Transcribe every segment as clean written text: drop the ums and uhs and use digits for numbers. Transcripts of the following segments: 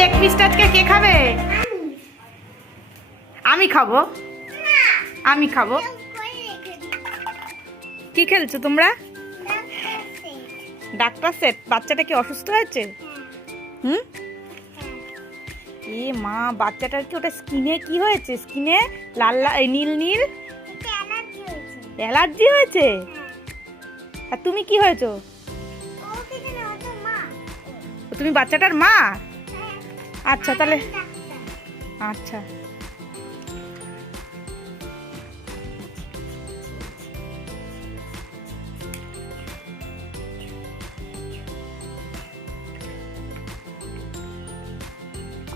Leg পিসটা আজকে কে খাবে? আমি খাবো। আমি খাবো। কি খেলছো তোমরা? Doctor set. বাচ্চাটা কি অসুস্থ হয়েছে? হুম। এ মা, বাচ্চাটার কি ওটা স্কিনে কি হয়েছে? স্কিনে লাল লাল নীল নীল অ্যালার্জি হয়েছে। আর তুমি কি হয়েছো? তুমি বাচ্চাটার মা? আচ্ছা তাহলে আচ্ছা।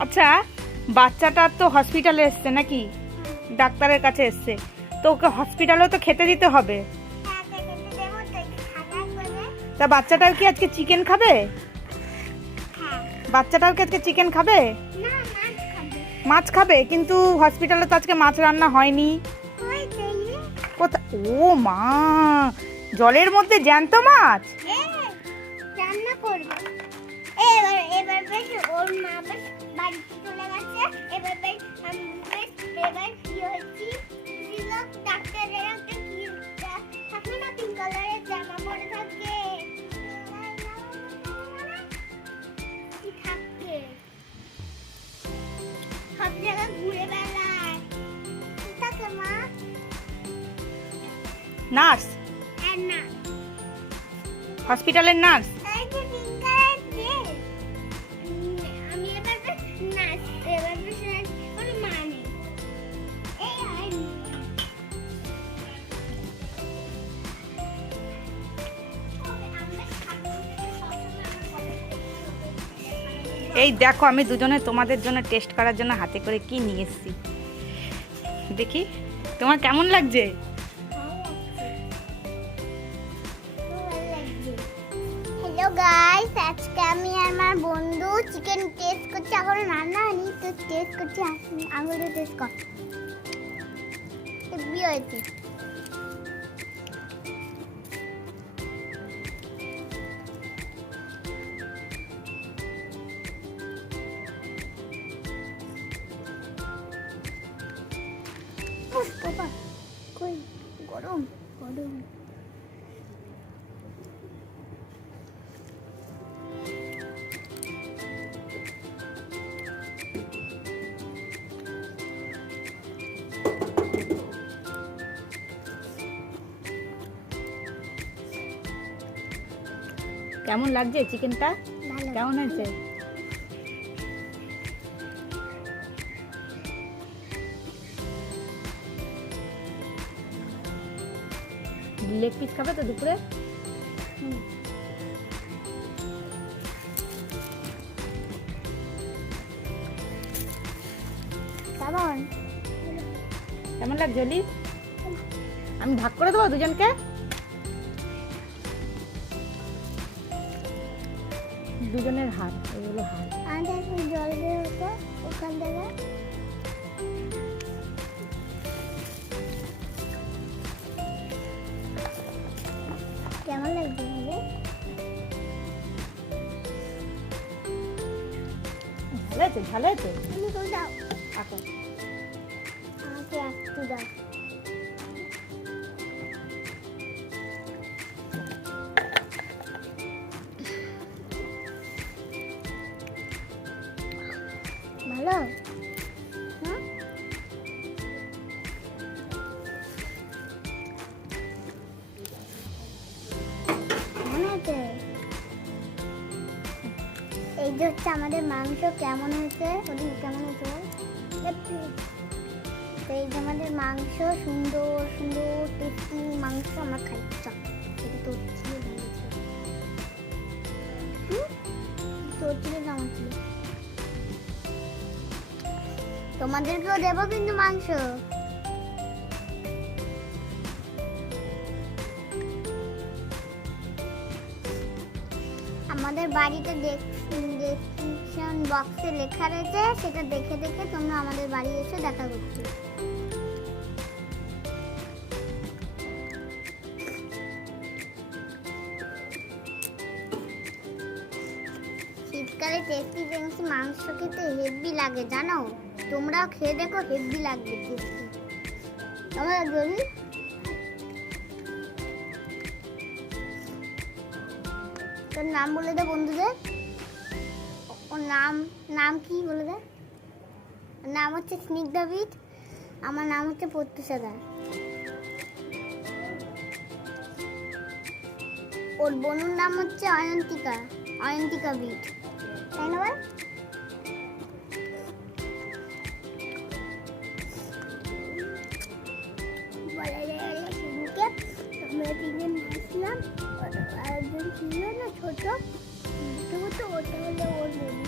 আচ্ছা, বাচ্চাটার তো হসপিটালে এসছে নাকি? ডাক্তারের কাছে এসছে, তো ওকে হসপিটালেও তো খেতে দিতে হবে। তা বাচ্চাটার কি আজকে চিকেন খাবে? বাচ্চাটার কি আজকে চিকেন খাবে? মাছ খাবে, কিন্তু হসপিটালে তো আজকে মাছ রান্না হয়নি। ও মা, জলের মধ্যে জ্যান্ত মাছ রান্না করবে। এবার এবার বেশ ওর মা বেশ বাড়িতে চলে গেছে। এবার বেশ এবার কি হয়েছে, লোক ডাক্তারের একটা কি থাকে না, পিঙ্ক কালারের জামা পরে থাকে, কি থাকে সব জায়গায় ঘুরে বেড়ায়, থাকে মা নার্স, না হসপিটালের নার্স। এই দেখো, আমি দুজনে তোমাদের জন্য টেস্ট করার জন্য হাতে করে কি নিয়ে এসেছি দেখি তোমার কেমন লাগছে। হ্যালো গাইস, আজকে আমি আর আমার বন্ধু চিকেন টেস্ট করছি। এখন রান্না হয়নি তো টেস্ট করছি। আঙুলে টেস্ট কর, হেভি হয়েছে। বাবা কই, গরম গরম। কেমন লাগছে চিকেনটা? কেমন হয়েছে? লেগ পিস খাবে তো দুপুরে? কেমন কেমন লাগছে অলি? আমি ভাগ করে দেবো দুজনকে। দুজনের হাত, এগুলো হাত। আমাদের একটু জল বের হতো ওখান থেকে। কেমন লাগছে বলে? ভালো আছে, ভালো আছে। তুমি তো দাও, আচ্ছা আমাকে একটু দাও। ভালো? হ্যাঁ, কেমন আছে? এই যে হচ্ছে আমাদের মাংস। কেমন হয়েছে বলি, কেমন হয়েছে বল। তো এই যে আমাদের মাংস, সুন্দর সুন্দর টেস্টি মাংস আমরা খাই। চল, এটা তোর ছিল, তোর ছিল না আমার ছিল। তোমাদেরকেও দেবো কিন্তু মাংস। আমাদের বাড়িতে ডেসক্রিপশন বক্সে লেখা রয়েছে, সেটা দেখে দেখে তোমরা আমাদের বাড়ি এসে দেখা করতে। শীতকালে টেস্টি টেস্টি মাংস খেতে হেভি লাগে জানো, তোমরাও খেয়ে দেখো, হেভি লাগবে টেস্টি। আমার গলি তোর নাম বলে দে বন্ধুদের, ওর নাম নাম কি বলে দে। ওর নাম হচ্ছে স্নিগ্ধাবিদ, আমার নাম হচ্ছে প্রত্যুষা। ওর বোনের নাম হচ্ছে অয়ন্তিকা বিট, তাই না বল? আমরা তিনজন নাচলাম, আরেকজন ছিল না ছোট, ওটা হলো ওর বোন।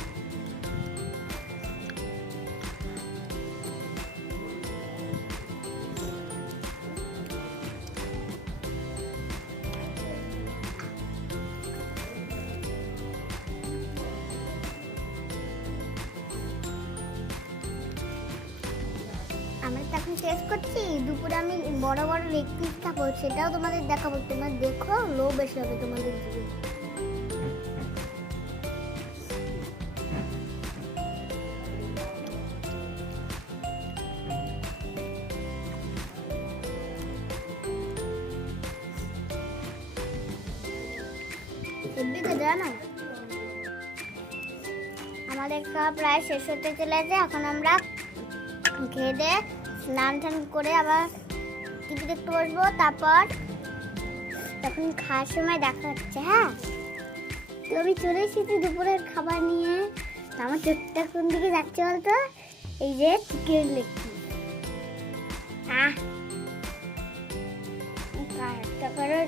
আমরা তো এখন শেষ করছি, দুপুরে আমি বড় বড় লেগ পিস খাবো, সেটাও তোমাদের দেখাবো, তোমরা দেখো, লোভ বেশি হবে তোমাদের দিকে। এদিকে জানো আমাদের খাওয়া প্রায় শেষ হতে চলেছে, এখন আমরা খেয়ে দিয়ে স্নান টান করে আবার টিভি দেখতে বসবো, তারপর তখন খাওয়ার সময় দেখা হচ্ছে। হ্যাঁ, তো আমি চলে এসেছি দুপুরের খাবার নিয়ে। আমার চোখটা কোন দিকে যাচ্ছে বলতো, এই যে চিকেন লেগ পিস। তারপরে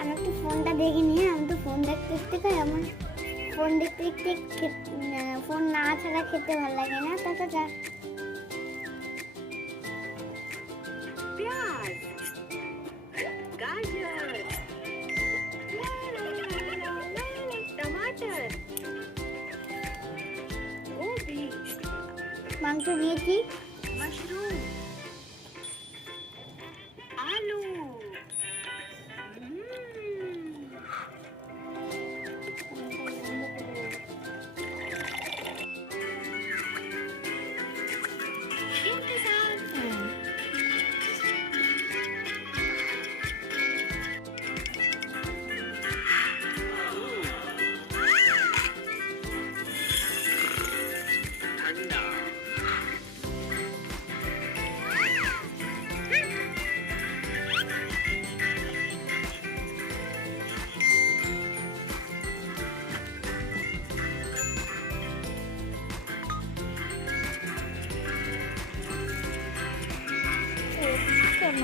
আমি একটু ফোনটা দেখে নিয়ে, আমি তো ফোন দেখতে দেখতে খাই, আমার ফোন দেখতে দেখতে ফোন না ছাড়া খেতে ভালো লাগে না। টাটা। प्याज, गाजर, टमाटर, गोभी, মাংস নিয়েছি, मशरूम, आलू। কেন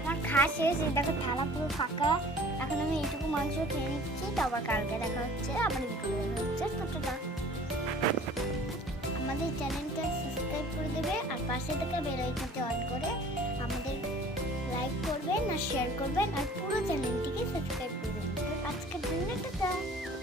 আমার খাওয়া শেষ, এই দেখো থালা পুরো ফাঁকা। এখন আমি এইটুকু মাংস খেয়ে নিচ্ছি, তারপর কালকে দেখা হচ্ছে, আবার বিকেলে দেখা হচ্ছে। টাটা। আমাদের চ্যানেলটা সাবস্ক্রাইব করে দেবে, আর পাশে থেকে বেল আইকনটি অন করে আমাদের লাইক করবেন আর শেয়ার করবেন, আর পুরো চ্যানেলটিকে সাবস্ক্রাইব করে দেবেন। আজকের জন্য টাটা।